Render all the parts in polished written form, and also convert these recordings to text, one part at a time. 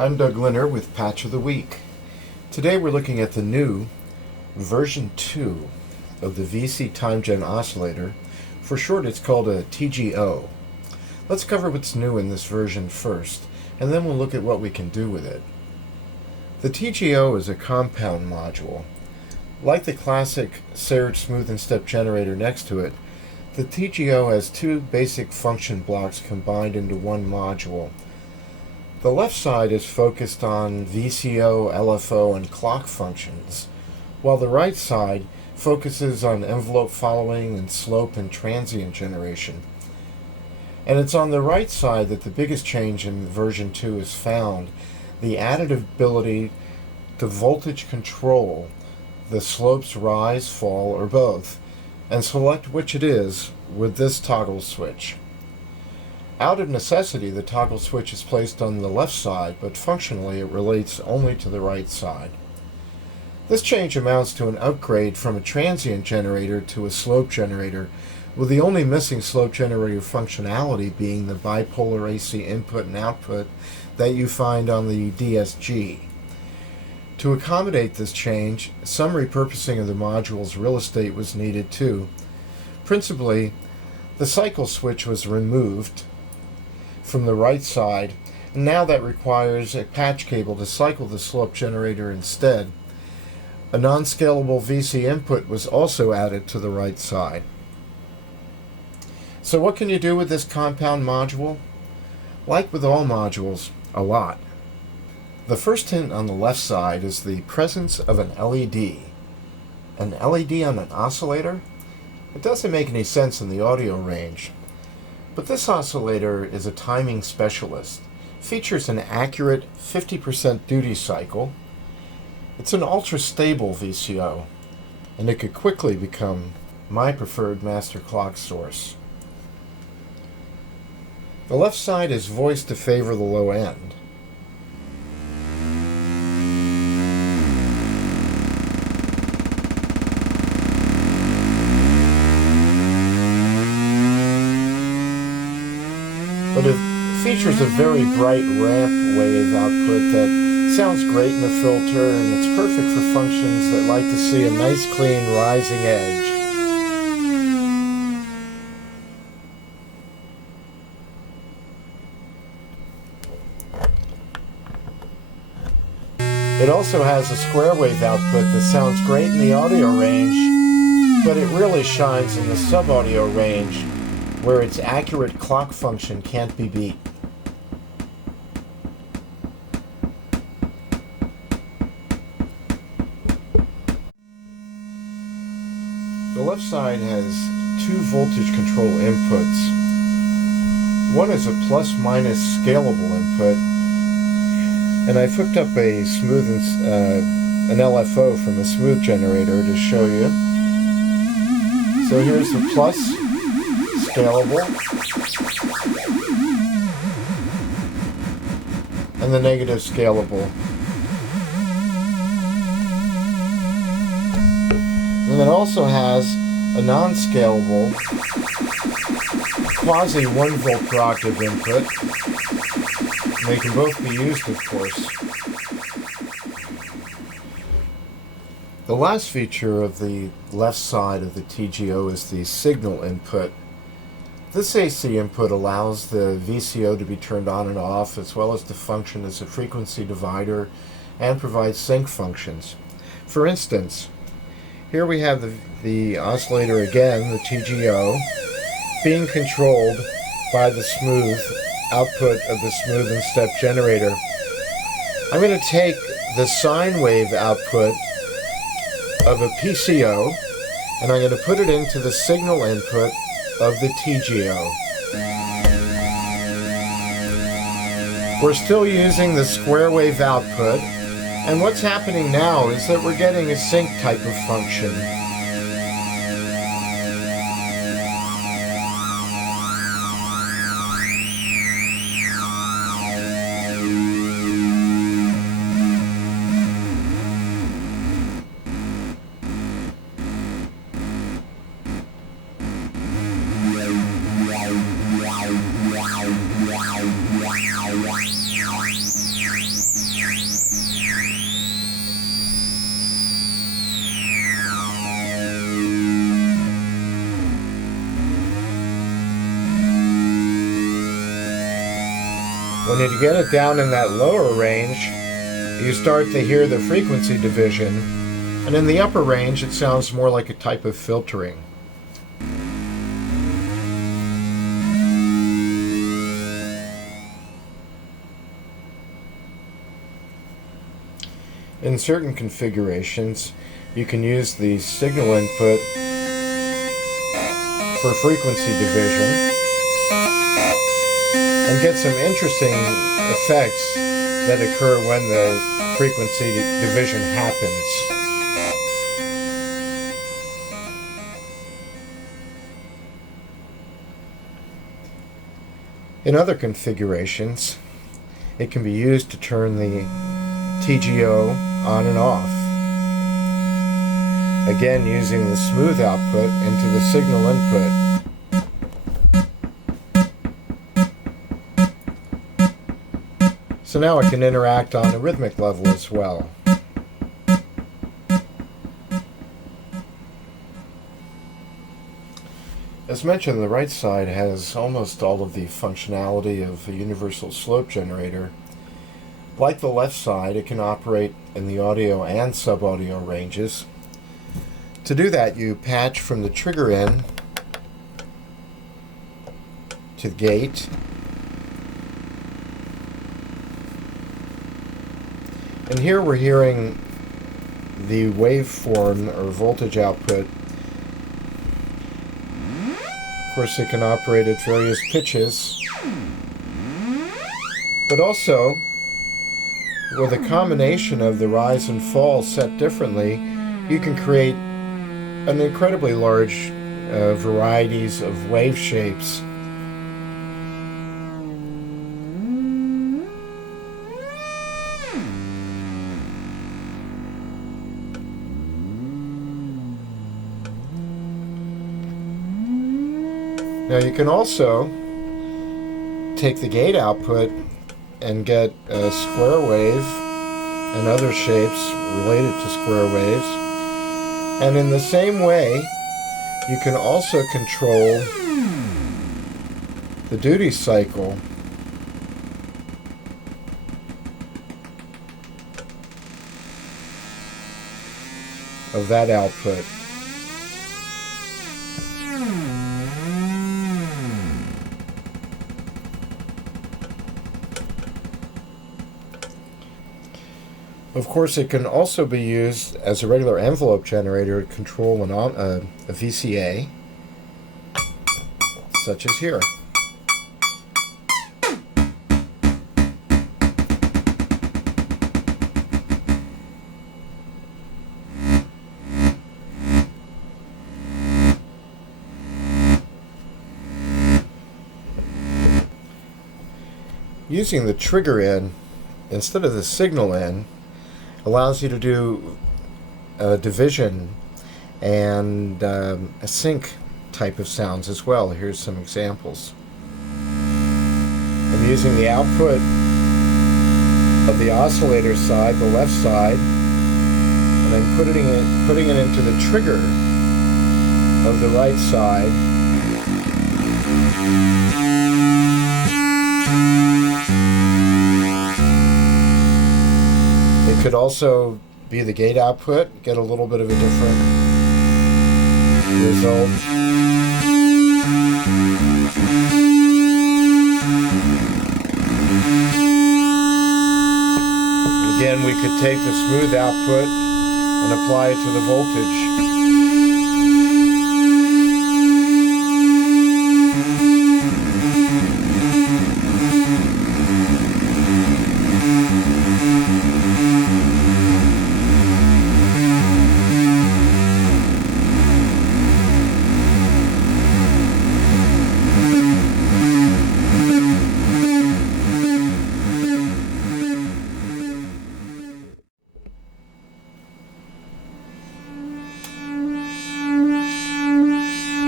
I'm Doug Lynner with Patch of the Week. Today we're looking at the new version 2 of the VC Time Gen Oscillator. For short, it's called a TGO. Let's cover what's new in this version first, and then we'll look at what we can do with it. The TGO is a compound module. Like the classic Serge smooth and step generator next to it, the TGO has two basic function blocks combined into one module. The left side is focused on VCO, LFO, and clock functions, while the right side focuses on envelope following and slope and transient generation. And it's on the right side that the biggest change in version 2 is found, the added ability to voltage control the slopes rise, fall, or both, and select which it is with this toggle switch. Out of necessity, the toggle switch is placed on the left side, but functionally it relates only to the right side. This change amounts to an upgrade from a transient generator to a slope generator, with the only missing slope generator functionality being the bipolar AC input and output that you find on the DSG. To accommodate this change, some repurposing of the module's real estate was needed too. Principally, the cycle switch was removed from the right side, and now that requires a patch cable to cycle the slope generator instead. A non-scalable VC input was also added to the right side. So what can you do with this compound module? Like with all modules, a lot. The first hint on the left side is the presence of an LED. An LED on an oscillator? It doesn't make any sense in the audio range. But this oscillator is a timing specialist. Features an accurate 50% duty cycle. It's an ultra-stable VCO, and it could quickly become my preferred master clock source. The left side is voiced to favor the low end. But it features a very bright ramp wave output that sounds great in a filter, and it's perfect for functions that like to see a nice clean rising edge. It also has a square wave output that sounds great in the audio range, but it really shines in the sub-audio range, where its accurate clock function can't be beat. The left side has two voltage control inputs. One is a plus-minus scalable input, and I've hooked up a smooth an LFO from a smooth generator to show you. So here's the plus scalable, and the negative scalable. And it also has a non-scalable quasi 1 volt per octave input. And they can both be used, of course. The last feature of the left side of the TGO is the signal input. This AC input allows the VCO to be turned on and off, as well as to function as a frequency divider and provide sync functions. For instance, here we have the oscillator again, the TGO, being controlled by the smooth output of the smooth and step generator. I'm going to take the sine wave output of a PCO, and I'm going to put it into the signal input of the TGO. We're still using the square wave output, and what's happening now is that we're getting a sync type of function. When you get it down in that lower range, you start to hear the frequency division, and in the upper range it sounds more like a type of filtering. In certain configurations, you can use the signal input for frequency division and get some interesting effects that occur when the frequency division happens. In other configurations, it can be used to turn the TGO on and off. Again, using the smooth output into the signal input. So now it can interact on a rhythmic level as well. As mentioned, the right side has almost all of the functionality of a universal slope generator. Like the left side, it can operate in the audio and sub-audio ranges. To do that, you patch from the trigger in to the gate, and here we're hearing the waveform or voltage output. Of course, it can operate at various pitches, but also with a combination of the rise and fall set differently, you can create an incredibly large varieties of wave shapes. Now you can also take the gate output and get a square wave and other shapes related to square waves. And in the same way, you can also control the duty cycle of that output. Of course, it can also be used as a regular envelope generator to control a VCA, such as here. Using the trigger in instead of the signal in allows you to do division and a sync type of sounds as well. Here's some examples. I'm using the output of the oscillator side, the left side, and I'm putting it into the trigger of the right side. It could also be the gate output, get a little bit of a different result. Again, we could take the smooth output and apply it to the voltage.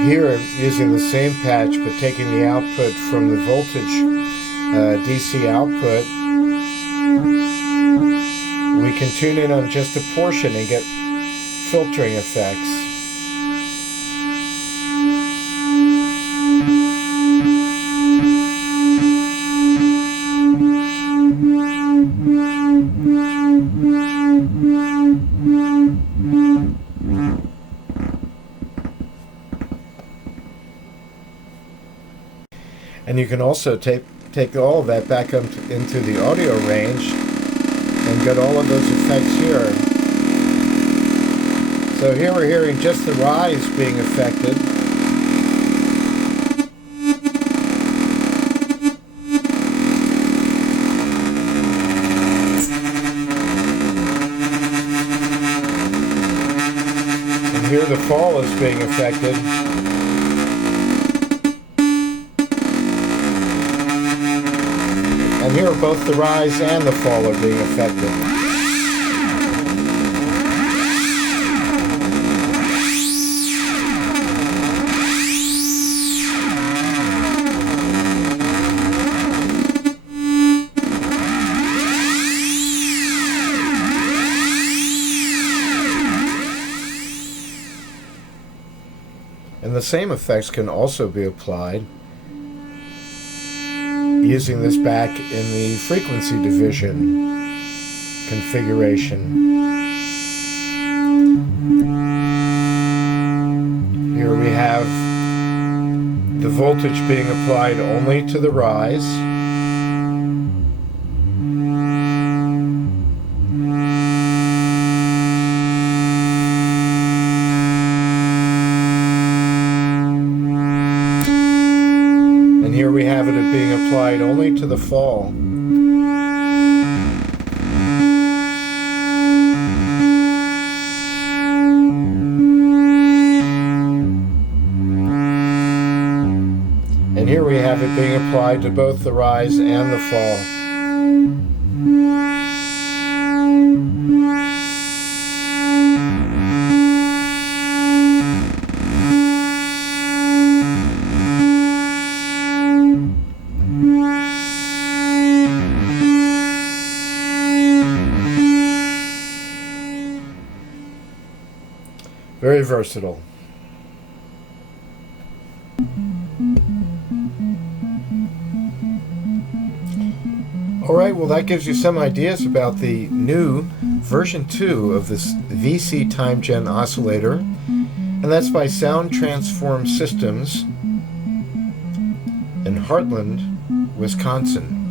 Here I'm using the same patch, but taking the output from the voltage DC output can tune in on just a portion and get filtering effects. And you can also take all of that back up into the audio range and get all of those effects here. So here we're hearing just the rise being affected. And here the fall is being affected. And here both the rise and the fall are being affected. And the same effects can also be applied using this back in the frequency division configuration. Here we have the voltage being applied only to the rise. And here we have it being applied only to the fall. And here we have it being applied to both the rise and the fall. Very versatile. Alright, well that gives you some ideas about the new version 2 of this VC Time Gen Oscillator, and that's by Sound Transform Systems in Heartland, Wisconsin.